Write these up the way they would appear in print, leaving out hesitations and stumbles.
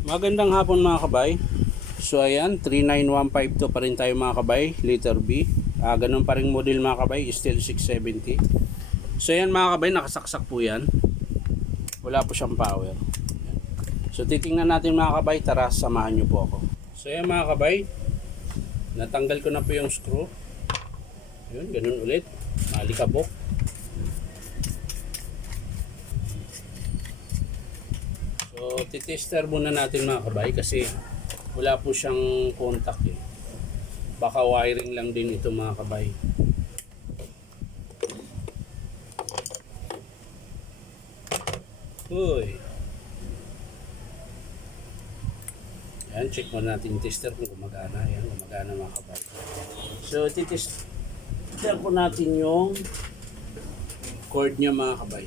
Magandang hapon mga kabay. So ayan, 39152 pa rin tayo mga kabay, letter B. Ganun pa rin model mga kabay, still 670. So ayan mga kabay, nakasaksak po yan. Wala po siyang power. So titingnan natin mga kabay, tara samahan nyo po ako. So ayan mga kabay, natanggal ko na po yung screw. Ayun, ganun ulit, malikabok. So, titester muna natin mga kabay kasi wala po siyang contact eh. Baka wiring lang din ito mga kabay. Uy. Yan, check muna natin yung tester kung gumagana. Yan, gumagana mga kabay. So, titester po natin yung cord niya mga kabay.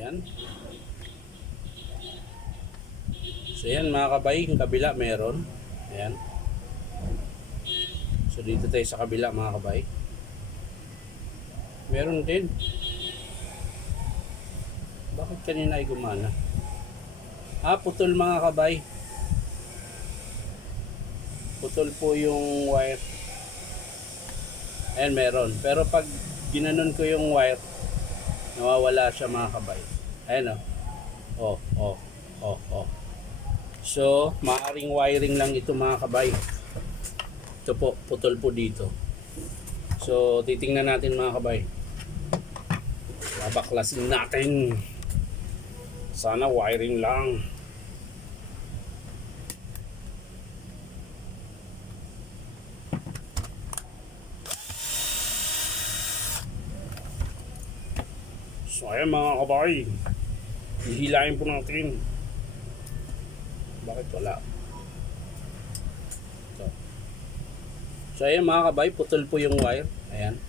Ayan. So yan mga kabay, yung kabila meron. Ayan. So dito tayo sa kabila mga kabay. Meron din. Bakit kanina ay gumana? Putol mga kabay. Putol po yung wire. Ayan meron. Pero pag ginanon ko yung wire, nawawala siya mga kabay. Ayan o. Oh. So, maaring wiring lang ito mga kabay. Ito po, putol po dito. So, titingnan natin mga kabay. Babaklasin natin. Sana wiring lang. So ayan mga kabay, hihilain po natin. Bakit wala? So ayan mga kabay, putol po yung wire. Ayan.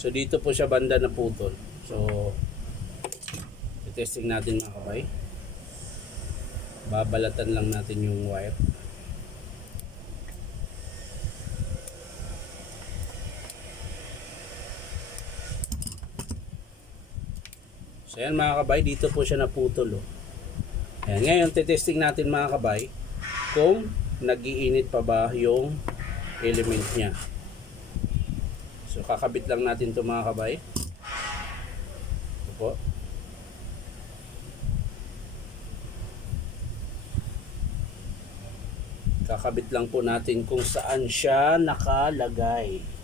So dito po siya banda na putol. So i-testing natin mga kabay. Babalatan lang natin yung wire. So ayan mga kabay, dito po siya naputol. Ayan, ngayon testing natin mga kabay kung nag-iinit pa ba yung element niya. So kakabit lang natin ito mga kabay. Ito po. Kakabit lang po natin kung saan siya nakalagay.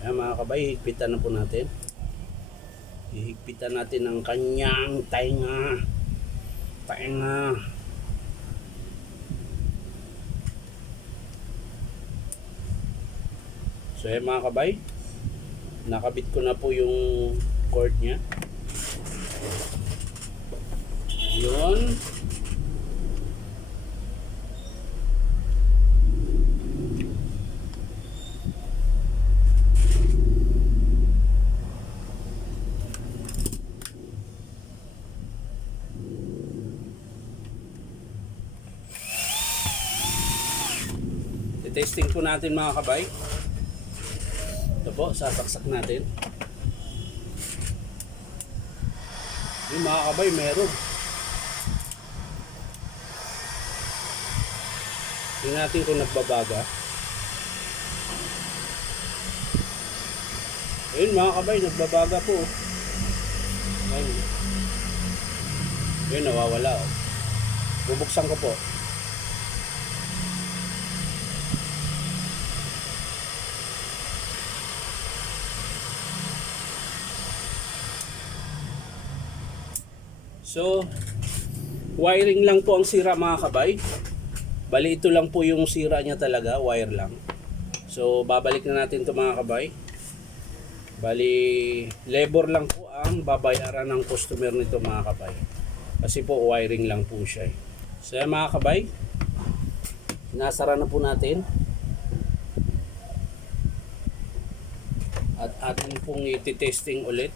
Ayan mga kabay, higpitan na po natin. Hihigpitan natin ang kanyang tainga. So ayan mga kabay, nakabit ko na po yung cord nya. Yun. Testing po natin mga kabay. Ito po, sasaksak natin. Yung mga kabay meron. Tingnan natin kung nagbabaga. Ayun mga kabay, nagbabaga po. Ayun. Ayun, nawawala. Bubuksan ko po. So, wiring lang po ang sira mga kabay. Bali ito lang po yung sira niya talaga, wire lang. So, babalik na natin ito mga kabay. Bali, labor lang po ang babayaran ng customer nito mga kabay. Kasi po wiring lang po siya. So, yan mga kabay. Nasara na po natin. At atin pong i-testing ulit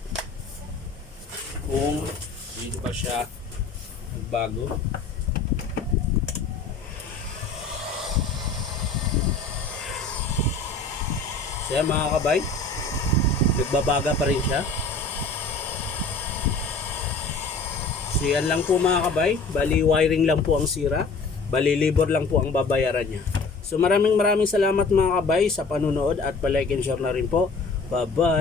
kung Hindi ba siya nagbago? So yan mga kabay, nagbabaga pa rin siya. So yan lang po mga kabay, bali wiring lang po ang sira, bali libor lang po ang babayaran niya. So maraming salamat mga kabay sa panunood at palike and share na rin po. Bye bye.